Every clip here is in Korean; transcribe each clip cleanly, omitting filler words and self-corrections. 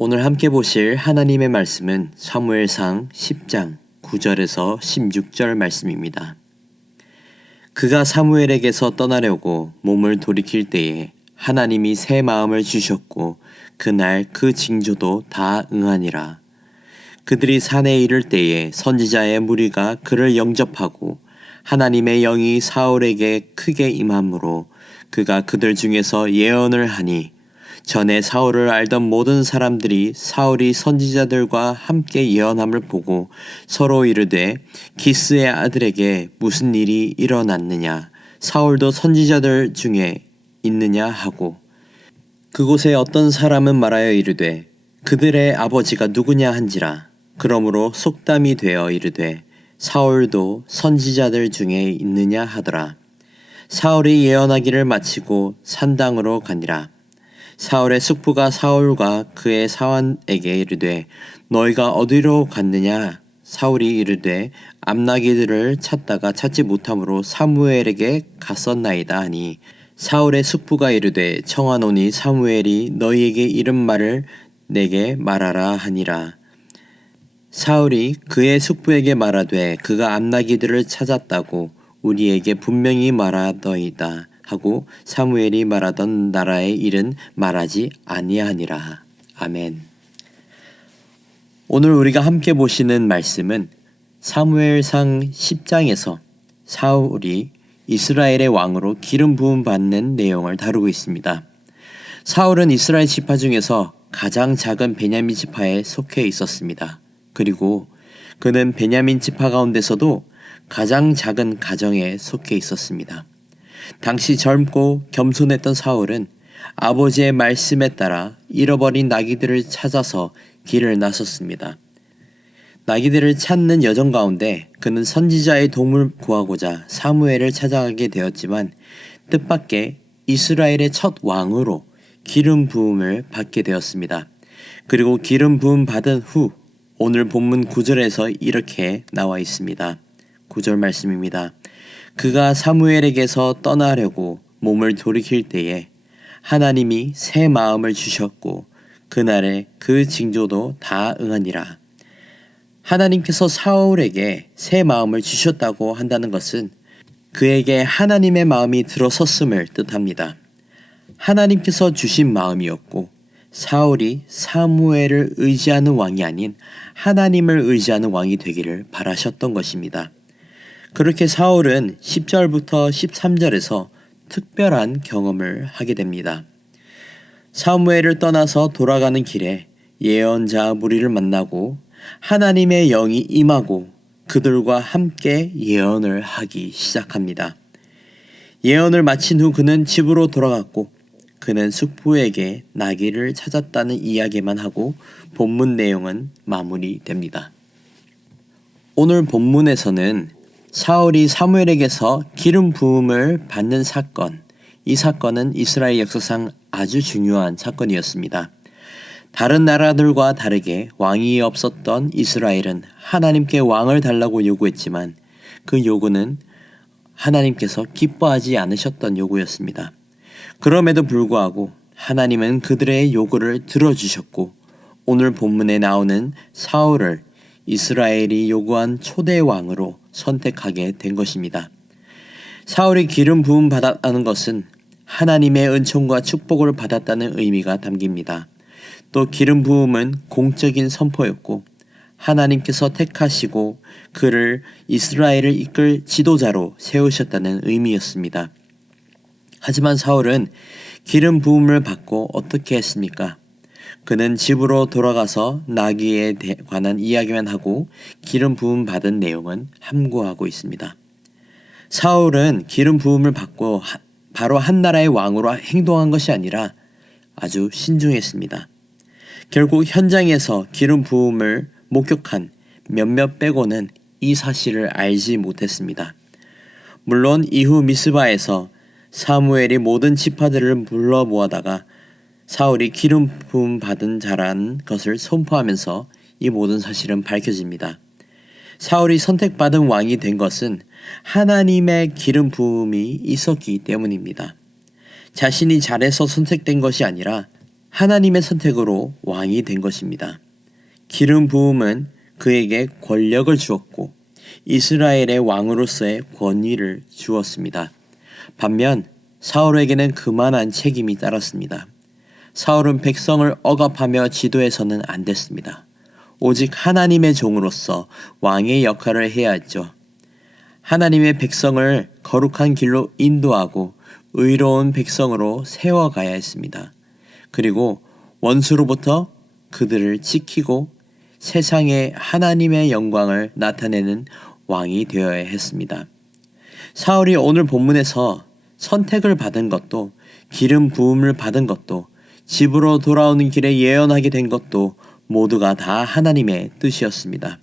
오늘 함께 보실 하나님의 말씀은 사무엘상 10장 9절에서 16절 말씀입니다. 그가 사무엘에게서 떠나려고 몸을 돌이킬 때에 하나님이 새 마음을 주셨고 그날 그 징조도 다 응하니라. 그들이 산에 이를 때에 선지자의 무리가 그를 영접하고 하나님의 영이 사울에게 크게 임함으로 그가 그들 중에서 예언을 하니 전에 사울을 알던 모든 사람들이 사울이 선지자들과 함께 예언함을 보고 서로 이르되 기스의 아들에게 무슨 일이 일어났느냐 사울도 선지자들 중에 있느냐 하고 그곳에 어떤 사람은 말하여 이르되 그들의 아버지가 누구냐 한지라. 그러므로 속담이 되어 이르되 사울도 선지자들 중에 있느냐 하더라. 사울이 예언하기를 마치고 산당으로 가니라. 사울의 숙부가 사울과 그의 사환에게 이르되 너희가 어디로 갔느냐. 사울이 이르되 암나기들을 찾다가 찾지 못함으로 사무엘에게 갔었나이다 하니 사울의 숙부가 이르되 청하노니 사무엘이 너희에게 이른 말을 내게 말하라 하니라. 사울이 그의 숙부에게 말하되 그가 암나기들을 찾았다고 우리에게 분명히 말하더이다 하고 사무엘이 말하던 나라의 일은 말하지 아니하니라. 아멘. 오늘 우리가 함께 보시는 말씀은 사무엘상 10장에서 사울이 이스라엘의 왕으로 기름 부음 받는 내용을 다루고 있습니다. 사울은 이스라엘 지파 중에서 가장 작은 베냐민 지파에 속해 있었습니다. 그리고 그는 베냐민 지파 가운데서도 가장 작은 가정에 속해 있었습니다. 당시 젊고 겸손했던 사울은 아버지의 말씀에 따라 잃어버린 나귀들을 찾아서 길을 나섰습니다. 나귀들을 찾는 여정 가운데 그는 선지자의 도움을 구하고자 사무엘을 찾아가게 되었지만 뜻밖의 이스라엘의 첫 왕으로 기름 부음을 받게 되었습니다. 그리고 기름 부음 받은 후 오늘 본문 9절에서 이렇게 나와 있습니다. 9절 말씀입니다. 그가 사무엘에게서 떠나려고 몸을 돌이킬 때에 하나님이 새 마음을 주셨고 그날에 그 징조도 다 응하니라. 하나님께서 사울에게 새 마음을 주셨다고 한다는 것은 그에게 하나님의 마음이 들어섰음을 뜻합니다. 하나님께서 주신 마음이었고 사울이 사무엘을 의지하는 왕이 아닌 하나님을 의지하는 왕이 되기를 바라셨던 것입니다. 그렇게 사울은 10절부터 13절에서 특별한 경험을 하게 됩니다. 사무엘을 떠나서 돌아가는 길에 예언자 무리를 만나고 하나님의 영이 임하고 그들과 함께 예언을 하기 시작합니다. 예언을 마친 후 그는 집으로 돌아갔고 그는 숙부에게 나귀를 찾았다는 이야기만 하고 본문 내용은 마무리됩니다. 오늘 본문에서는 사울이 사무엘에게서 기름 부음을 받는 사건, 이 사건은 이스라엘 역사상 아주 중요한 사건이었습니다. 다른 나라들과 다르게 왕이 없었던 이스라엘은 하나님께 왕을 달라고 요구했지만 그 요구는 하나님께서 기뻐하지 않으셨던 요구였습니다. 그럼에도 불구하고 하나님은 그들의 요구를 들어주셨고 오늘 본문에 나오는 사울을 이스라엘이 요구한 초대 왕으로 선택하게 된 것입니다. 사울이 기름 부음 받았다는 것은 하나님의 은총과 축복을 받았다는 의미가 담깁니다. 또 기름 부음은 공적인 선포였고 하나님께서 택하시고 그를 이스라엘을 이끌 지도자로 세우셨다는 의미였습니다. 하지만 사울은 기름 부음을 받고 어떻게 했습니까? 그는 집으로 돌아가서 나귀에 관한 이야기만 하고 기름 부음 받은 내용은 함구하고 있습니다. 사울은 기름 부음을 받고 바로 한 나라의 왕으로 행동한 것이 아니라 아주 신중했습니다. 결국 현장에서 기름 부음을 목격한 몇몇 빼고는 이 사실을 알지 못했습니다. 물론 이후 미스바에서 사무엘이 모든 지파들을 불러 모아다가 사울이 기름 부음 받은 자라는 것을 선포하면서 이 모든 사실은 밝혀집니다. 사울이 선택받은 왕이 된 것은 하나님의 기름 부음이 있었기 때문입니다. 자신이 잘해서 선택된 것이 아니라 하나님의 선택으로 왕이 된 것입니다. 기름 부음은 그에게 권력을 주었고 이스라엘의 왕으로서의 권위를 주었습니다. 반면 사울에게는 그만한 책임이 따랐습니다. 사울은 백성을 억압하며 지도해서는 안 됐습니다. 오직 하나님의 종으로서 왕의 역할을 해야 했죠. 하나님의 백성을 거룩한 길로 인도하고 의로운 백성으로 세워가야 했습니다. 그리고 원수로부터 그들을 지키고 세상에 하나님의 영광을 나타내는 왕이 되어야 했습니다. 사울이 오늘 본문에서 선택을 받은 것도 기름 부음을 받은 것도 집으로 돌아오는 길에 예언하게 된 것도 모두가 다 하나님의 뜻이었습니다.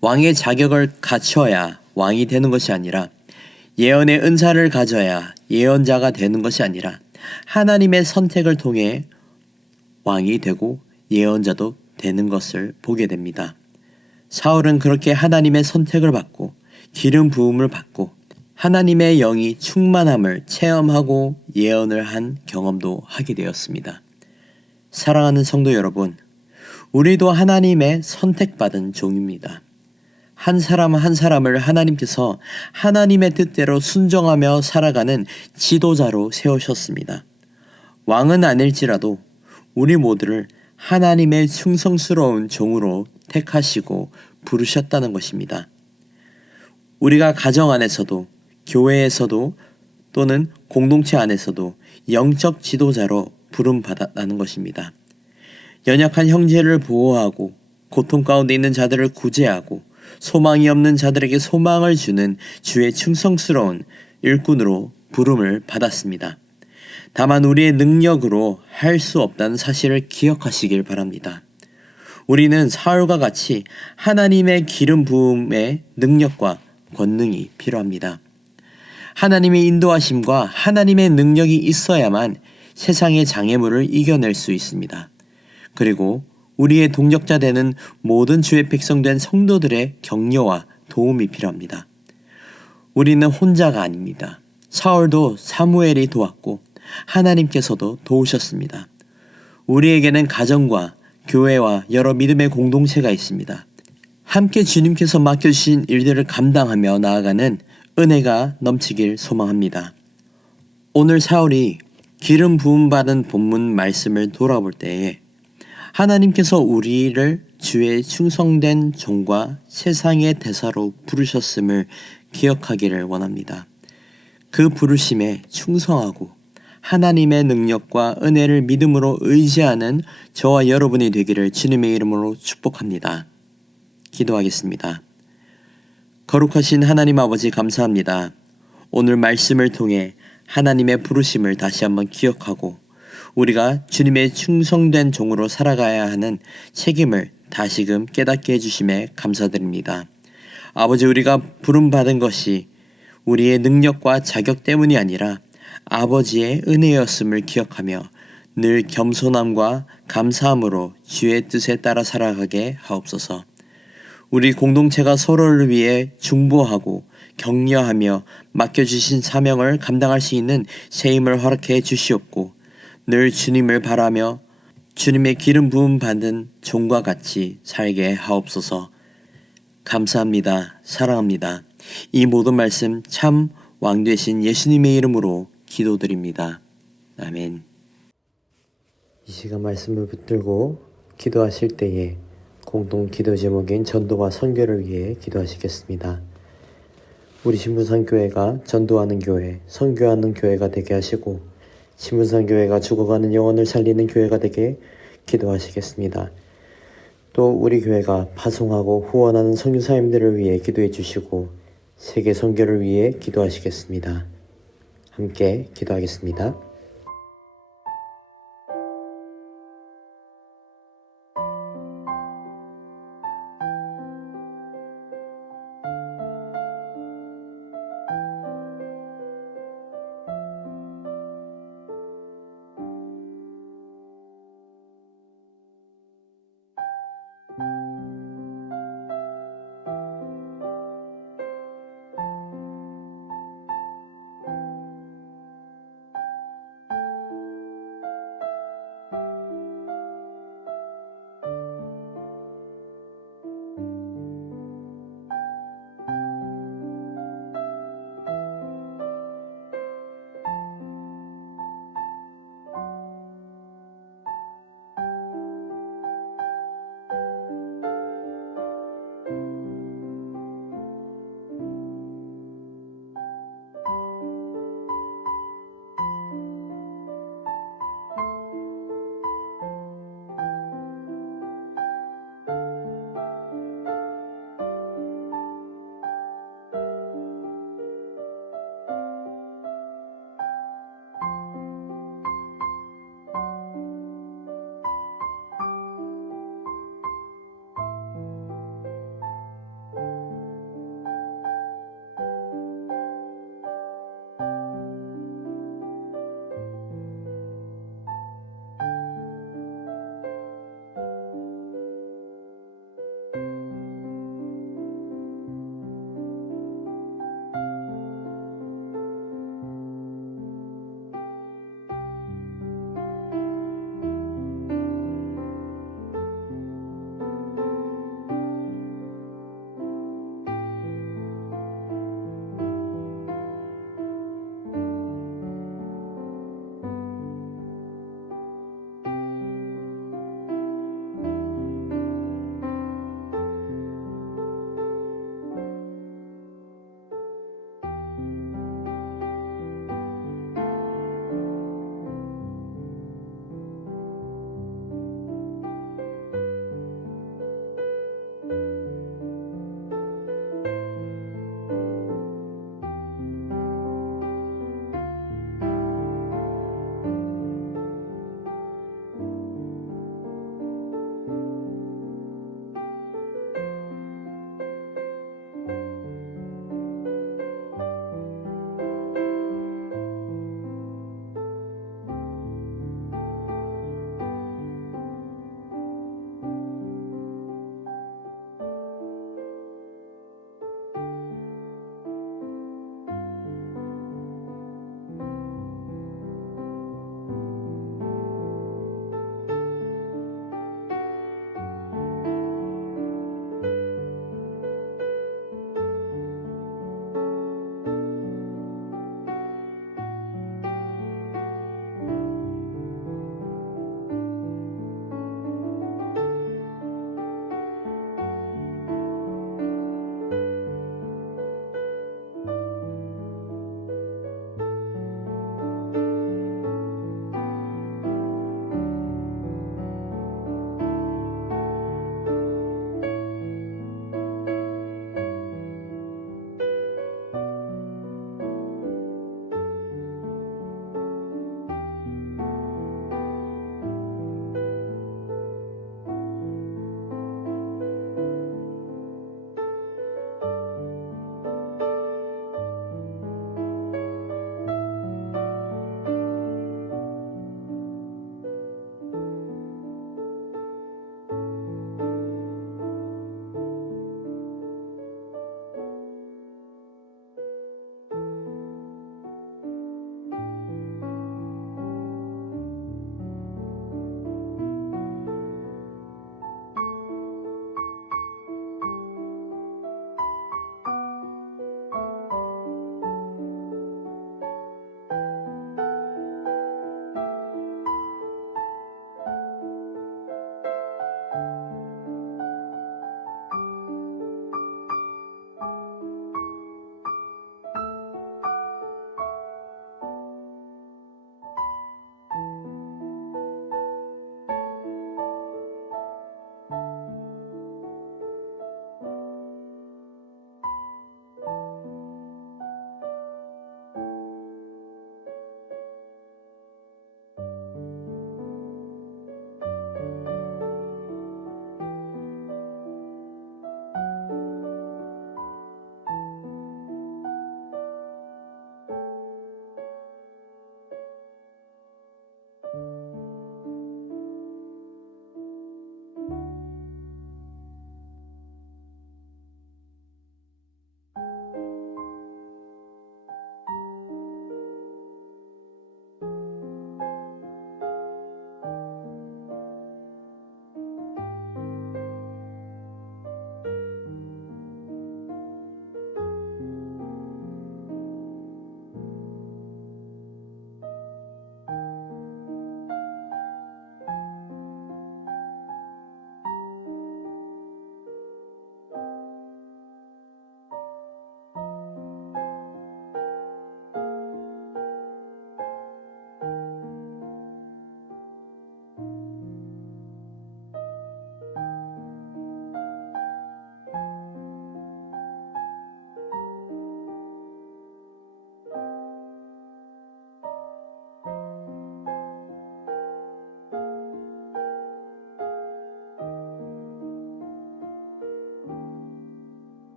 왕의 자격을 갖춰야 왕이 되는 것이 아니라 예언의 은사를 가져야 예언자가 되는 것이 아니라 하나님의 선택을 통해 왕이 되고 예언자도 되는 것을 보게 됩니다. 사울은 그렇게 하나님의 선택을 받고 기름 부음을 받고 하나님의 영이 충만함을 체험하고 예언을 한 경험도 하게 되었습니다. 사랑하는 성도 여러분, 우리도 하나님의 선택받은 종입니다. 한 사람 한 사람을 하나님께서 하나님의 뜻대로 순종하며 살아가는 지도자로 세우셨습니다. 왕은 아닐지라도 우리 모두를 하나님의 충성스러운 종으로 택하시고 부르셨다는 것입니다. 우리가 가정 안에서도 교회에서도 또는 공동체 안에서도 영적 지도자로 부름받았다는 것입니다. 연약한 형제를 보호하고 고통 가운데 있는 자들을 구제하고 소망이 없는 자들에게 소망을 주는 주의 충성스러운 일꾼으로 부름을 받았습니다. 다만 우리의 능력으로 할 수 없다는 사실을 기억하시길 바랍니다. 우리는 사울과 같이 하나님의 기름 부음의 능력과 권능이 필요합니다. 하나님의 인도하심과 하나님의 능력이 있어야만 세상의 장애물을 이겨낼 수 있습니다. 그리고 우리의 동력자 되는 모든 주의 백성 된 성도들의 격려와 도움이 필요합니다. 우리는 혼자가 아닙니다. 사울도 사무엘이 도왔고 하나님께서도 도우셨습니다. 우리에게는 가정과 교회와 여러 믿음의 공동체가 있습니다. 함께 주님께서 맡겨주신 일들을 감당하며 나아가는 은혜가 넘치길 소망합니다. 오늘 사울이 기름 부음 받은 본문 말씀을 돌아볼 때에 하나님께서 우리를 주의 충성된 종과 세상의 대사로 부르셨음을 기억하기를 원합니다. 그 부르심에 충성하고 하나님의 능력과 은혜를 믿음으로 의지하는 저와 여러분이 되기를 주님의 이름으로 축복합니다. 기도하겠습니다. 거룩하신 하나님 아버지 감사합니다. 오늘 말씀을 통해 하나님의 부르심을 다시 한번 기억하고 우리가 주님의 충성된 종으로 살아가야 하는 책임을 다시금 깨닫게 해주심에 감사드립니다. 아버지, 우리가 부름받은 것이 우리의 능력과 자격 때문이 아니라 아버지의 은혜였음을 기억하며 늘 겸손함과 감사함으로 주의 뜻에 따라 살아가게 하옵소서. 우리 공동체가 서로를 위해 중보하고 격려하며 맡겨주신 사명을 감당할 수 있는 세임을 허락해 주시옵고 늘 주님을 바라며 주님의 기름 부음 받은 종과 같이 살게 하옵소서. 감사합니다. 사랑합니다. 이 모든 말씀 참 왕 되신 예수님의 이름으로 기도드립니다. 아멘. 이 시간 말씀을 붙들고 기도하실 때에 공동 기도 제목인 전도와 선교를 위해 기도하시겠습니다. 우리 신문산교회가 전도하는 교회, 선교하는 교회가 되게 하시고 신문산교회가 죽어가는 영혼을 살리는 교회가 되게 기도하시겠습니다. 또 우리 교회가 파송하고 후원하는 선교사님들을 위해 기도해 주시고 세계 선교를 위해 기도하시겠습니다. 함께 기도하겠습니다.